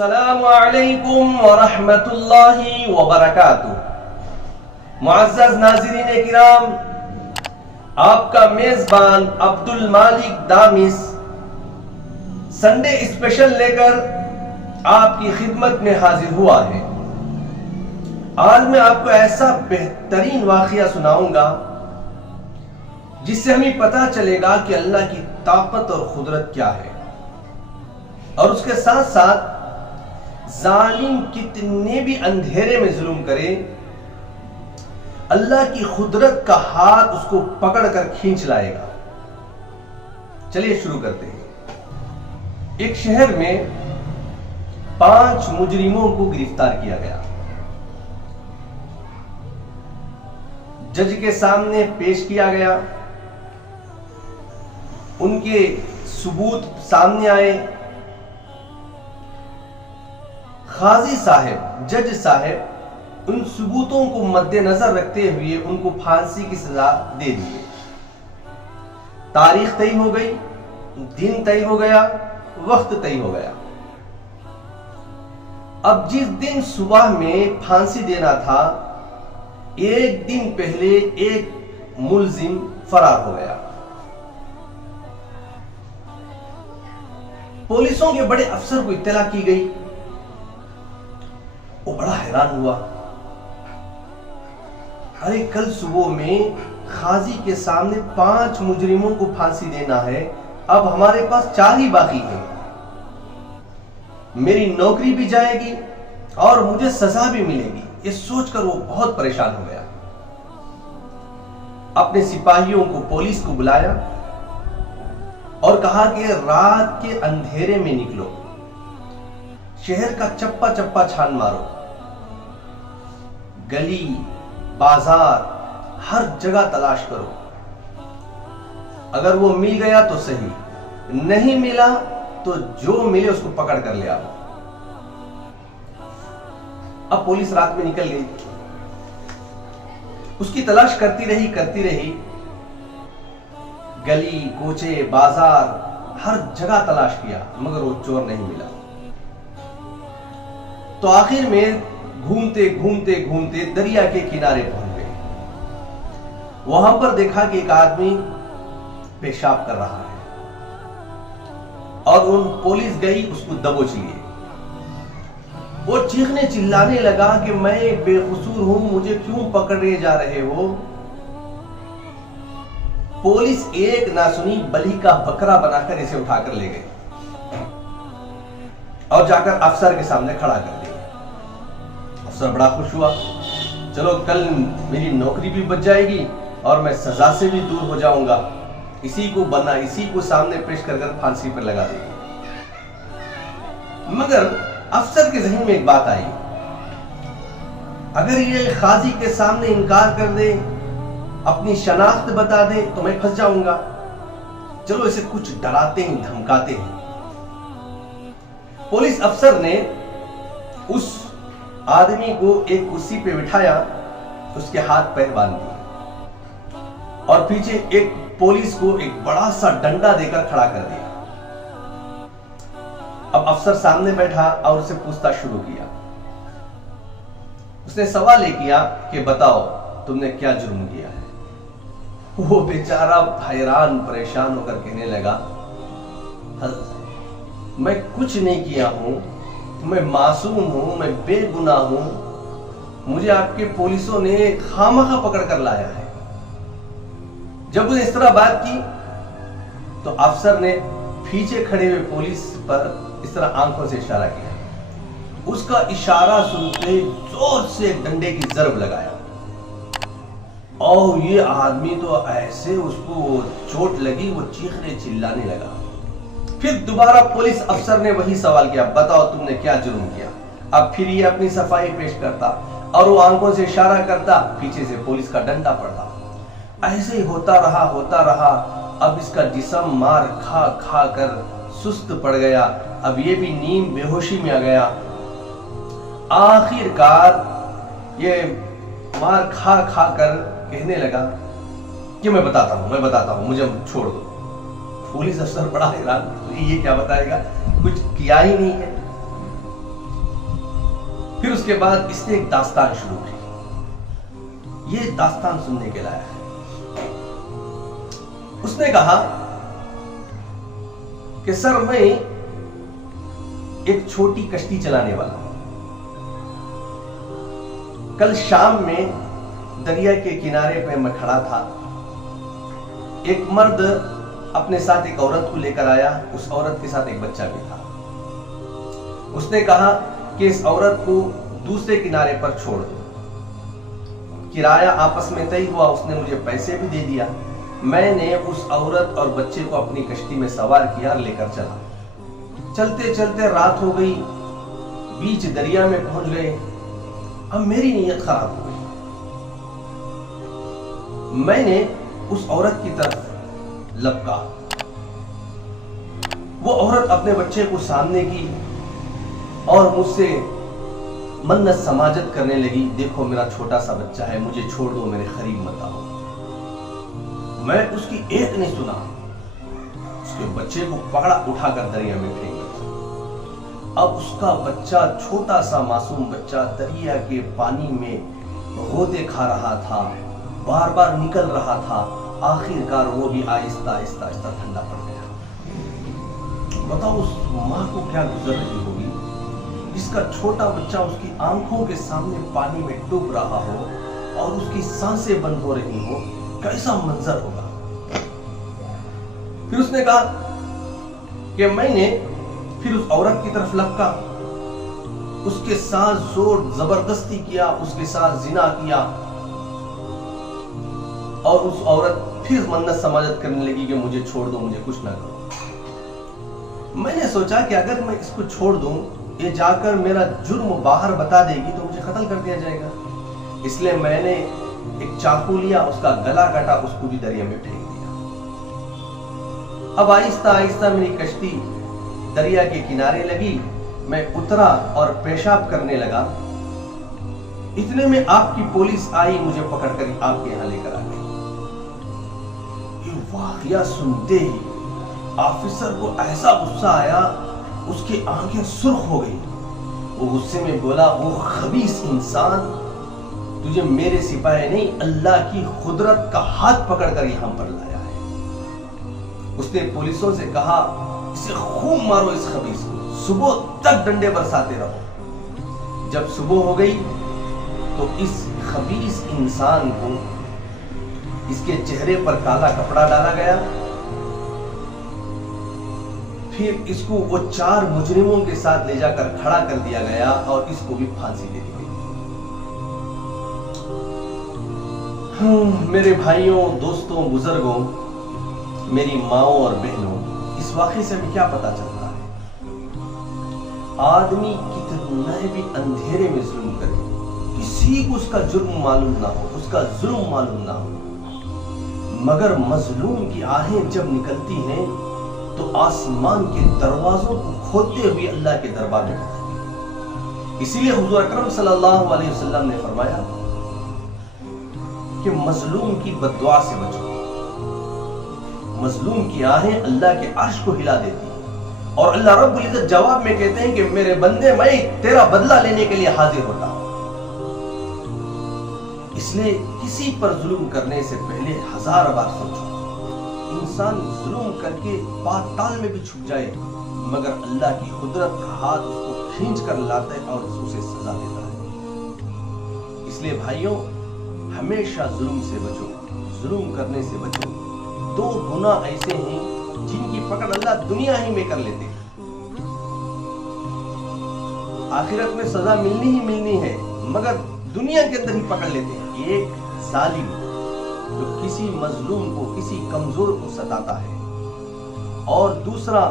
السلام علیکم ورحمۃ اللہ وبرکاتہ۔ معزز ناظرین کرام، آپ کا میزبان عبد المالک دامس سنڈے اسپیشل لے کر آپ کی خدمت میں حاضر ہوا ہے۔ آج میں آپ کو ایسا بہترین واقعہ سناؤں گا جس سے ہمیں پتہ چلے گا کہ اللہ کی طاقت اور قدرت کیا ہے، اور اس کے ساتھ ساتھ ظالم کتنے بھی اندھیرے میں ظلم کرے، اللہ کی قدرت کا ہاتھ اس کو پکڑ کر کھینچ لائے گا۔ چلیے شروع کرتے ہیں۔ ایک شہر میں 5 مجرموں کو گرفتار کیا گیا، جج کے سامنے پیش کیا گیا، ان کے ثبوت سامنے آئے۔ قاضی صاحب، جج صاحب ان ثبوتوں کو مد نظر رکھتے ہوئے ان کو پھانسی کی سزا دے دی۔ تاریخ طے ہو گئی، دن طے ہو گیا، وقت طے ہو گیا۔ اب جس دن صبح میں پھانسی دینا تھا، ایک دن پہلے ایک ملزم فرار ہو گیا۔ پولیسوں کے بڑے افسر کو اطلاع کی گئی، وہ بڑا حیران ہوا۔ ارے کل صبح میں قاضی کے سامنے 5 مجرموں کو پھانسی دینا ہے، اب ہمارے پاس 4 ہی باقی ہیں، میری نوکری بھی جائے گی اور مجھے سزا بھی ملے گی۔ یہ سوچ کر وہ بہت پریشان ہو گیا۔ اپنے سپاہیوں کو، پولیس کو بلایا اور کہا کہ رات کے اندھیرے میں نکلو، شہر کا چپا چپا چھان مارو، گلی بازار ہر جگہ تلاش کرو، اگر وہ مل گیا تو صحیح، نہیں ملا تو جو ملے اس کو پکڑ کر لے آؤ۔ اب پولیس رات میں نکل گئی، اس کی تلاش کرتی رہی، گلی کوچے بازار ہر جگہ تلاش کیا، مگر وہ چور نہیں ملا۔ تو آخر میں گھومتے دریا کے کنارے پہنچ گئے۔ وہاں پر دیکھا کہ ایک آدمی پیشاب کر رہا ہے، اور ان پولیس گئی اس کو دبوچ لیے۔ وہ چیخنے چلانے لگا کہ میں بے قصور ہوں، مجھے کیوں پکڑے جا رہے ہو؟ پولیس ایک نہ سنی، بلی کا بکرا بنا کر اسے اٹھا کر لے گئے اور جا کر افسر کے سامنے کھڑا کر دیا۔ افسر بڑا خوش ہوا، چلو کل میری نوکری بھی بچ جائے گی اور میں سزا سے بھی دور ہو جاؤں گا، اسی کو سامنے پیش کر پھانسی پر لگا دے گی۔ مگر افسر کے ذہن میں ایک بات آئی، اگر یہ قاضی کے سامنے انکار کر دے، اپنی شناخت بتا دے تو میں پھنس جاؤں گا، چلو اسے کچھ ڈراتے ہیں، دھمکاتے ہیں۔ پولیس افسر نے اس آدمی کو ایک کرسی پہ بٹھایا، اس کے ہاتھ پیر باندھ دیے اور پیچھے ایک پولیس کو ایک بڑا سا ڈنڈا دے کر کھڑا کر دیا۔ اب افسر سامنے بیٹھا اور اسے پوچھتا شروع کیا۔ اس نے سوال یہ کیا کہ بتاؤ تم نے کیا جرم کیا ہے؟ وہ بیچارہ حیران پریشان ہو کر کہنے لگا، میں کچھ نہیں کیا ہوں، میں معصوم ہوں، میں بے گناہ ہوں، مجھے آپ کے پولیسوں نے خامخواہ پکڑ کر لایا ہے۔ جب اس نے اس طرح بات کی تو افسر نے پیچھے کھڑے ہوئے پولیس پر اس طرح آنکھوں سے اشارہ کیا، اس کا اشارہ سنتے زور سے ایک ڈنڈے کی ضرب لگایا، اور یہ آدمی تو ایسے اس کو چوٹ لگی، وہ چیخنے چلانے لگا۔ پھر دوبارہ پولیس افسر نے وہی سوال کیا، بتاؤ تم نے کیا جرم کیا؟ اب پھر یہ اپنی صفائی پیش کرتا اور وہ آنکھوں سے اشارہ کرتا، پیچھے سے پولیس کا ڈنڈا پڑتا۔ ایسے ہی ہوتا رہا، اب اس کا جسم مار کھا کھا کر سست پڑ گیا، اب یہ بھی نیم بے ہوشی میں آ گیا۔ آخر کار یہ مار کھا کھا کر کہنے لگا کہ میں بتاتا ہوں، مجھے چھوڑ دو۔ پولیس افسر بڑا حیران، یہ کیا بتائے گا، کچھ کیا ہی نہیں ہے۔ پھر اس کے بعد اس نے ایک داستان شروع کی، یہ داستان سننے کے لائق ہے۔ اس نے کہا کہ سر میں ایک چھوٹی کشتی چلانے والا ہوں، کل شام میں دریا کے کنارے پہ میں کھڑا تھا، ایک مرد اپنے ساتھ ایک عورت کو لے کر آیا، اس عورت کے ساتھ ایک بچہ بھی تھا۔ اس نے کہا کہ اس عورت کو دوسرے کنارے پر چھوڑ دو، کرایہ آپس میں طے ہوا، اس نے مجھے پیسے بھی دے دیا، میں نے اس عورت اور بچے کو اپنی کشتی میں سوار کیا اور لے کر چلا۔ چلتے چلتے رات ہو گئی، بیچ دریا میں پہنچ گئے، اب میری نیت خراب ہو گئی، میں نے اس عورت کی طرف لپکا، وہ عورت اپنے بچے کو سامنے کی اور مجھ سے منت سماجت کرنے لگی، دیکھو میرا چھوٹا سا بچہ ہے، مجھے چھوڑ دو، میرے قریب مت آؤ۔ میں اس کی ایک نہیں سنا، اس کے بچے کو پکڑا، اٹھا کر دریا میں پھینک دیا۔ اب اس کا بچہ، چھوٹا سا معصوم بچہ، دریا کے پانی میں غوطے کھا رہا تھا، بار بار نکل رہا تھا، آخر کار وہ بھی آہستہ آہستہ آہستہ ٹھنڈا پڑ گیا۔ بتاؤ اس ماں کو کیا گزر رہی ہوگی، جس کا چھوٹا بچہ اس کی آنکھوں کے سامنے پانی میں ڈوب رہا ہو اور اس کی سانسیں بند ہو رہی ہو، کیسا منظر ہوگا۔ پھر اس نے کہا کہ میں نے پھر اس عورت کی طرف لپکا، اس کے ساتھ زور زبردستی کیا، اس کے ساتھ زنا کیا، اور اس عورت پھر منت سماجت کرنے لگی کہ مجھے چھوڑ دو، مجھے کچھ نہ کرو۔ میں نے سوچا کہ اگر میں اس کو چھوڑ دوں، یہ جا کر میرا جرم باہر بتا دے گی تو مجھے قتل کر دیا جائے گا، اس لیے میں نے ایک چاقو لیا، اس کا گلا کاٹا، اس کو بھی دریا میں پھینک دیا۔ اب آہستہ آہستہ میری کشتی دریا کے کنارے لگی، میں اترا اور پیشاب کرنے لگا، اتنے میں آپ کی پولیس آئی، مجھے پکڑ کر آپ کے یہاں لے کر آ گئی۔ یہ واقعہ سنتے ہی آفیسر کو ایسا غصہ آیا، اس کی آنکھیں سرخ ہو گئی، وہ غصے میں بولا، وہ خبیث انسان، تجھے میرے سپاہی نہیں، اللہ کی قدرت کا ہاتھ پکڑ کر یہاں پر لایا ہے۔ اس نے پولیسوں سے کہا، اسے خوب مارو اس خبیث کو، صبح تک ڈنڈے برساتے رہو۔ جب صبح ہو گئی تو اس خبیث انسان کو، اس کے چہرے پر کالا کپڑا ڈالا گیا، پھر اس کو وہ 4 مجرموں کے ساتھ لے جا کر کھڑا کر دیا گیا اور اس کو بھی پھانسی دے دی گئی۔ میرے بھائیوں، دوستوں، بزرگوں، میری ماؤں اور بہنوں، اس واقعے سے ہمیں کیا پتا چلتا ہے؟ آدمی کتنے بھی اندھیرے میں ظلم کرے، کسی کو اس کا جرم معلوم نہ ہو، اس کا ظلم معلوم نہ ہو، مگر مظلوم کی آہیں جب نکلتی ہیں تو آسمان کے دروازوں کو کھولتے ہوئے اللہ کے دربار میں پہنچتی ہے۔ اسی لیے حضور اکرم صلی اللہ علیہ وسلم نے فرمایا کہ مظلوم کی بد دعا سے بچو، مظلوم کی آہیں اللہ کے عرش کو ہلا دیتی ہیں، اور اللہ رب العزت جواب میں کہتے ہیں کہ میرے بندے، میں تیرا بدلہ لینے کے لیے حاضر ہوتا ہوں۔ اس لیے کسی پر ظلم کرنے سے پہلے 1000 بار سوچو۔ انسان ظلم کر کے پاتال میں بھی چھپ جائے، مگر اللہ کی قدرت کا ہاتھ اس کو کھینچ کر لاتا ہے اور اسے سزا دیتا ہے۔ اس لیے بھائیوں، ہمیشہ ظلم سے بچو، ظلم کرنے سے بچو۔ 2 گناہ ایسے ہیں جن کی پکڑ اللہ دنیا ہی میں کر لیتے ہیں، آخرت میں سزا ملنی ہی ملنی ہے، مگر دنیا کے اندر ہی پکڑ لیتے ہیں۔ ایک ظالم جو کسی مظلوم کو، کسی کمزور کو ستاتا ہے، اور دوسرا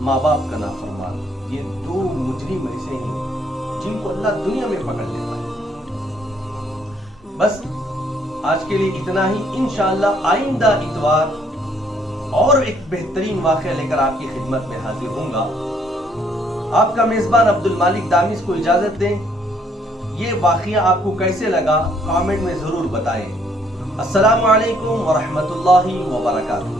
ماں باپ کا نافرمان، یہ 2 مجرم ایسے ہیں جن کو اللہ دنیا میں پکڑ لیتا ہے۔ بس آج کے لیے اتنا ہی، انشاءاللہ آئندہ اتوار اور ایک بہترین واقعہ لے کر آپ کی خدمت میں حاضر ہوں گا۔ آپ کا میزبان عبد المالک دامس کو اجازت دیں۔ یہ واقعہ آپ کو کیسے لگا کامنٹ میں ضرور بتائیں۔ السلام علیکم ورحمۃ اللہ وبرکاتہ۔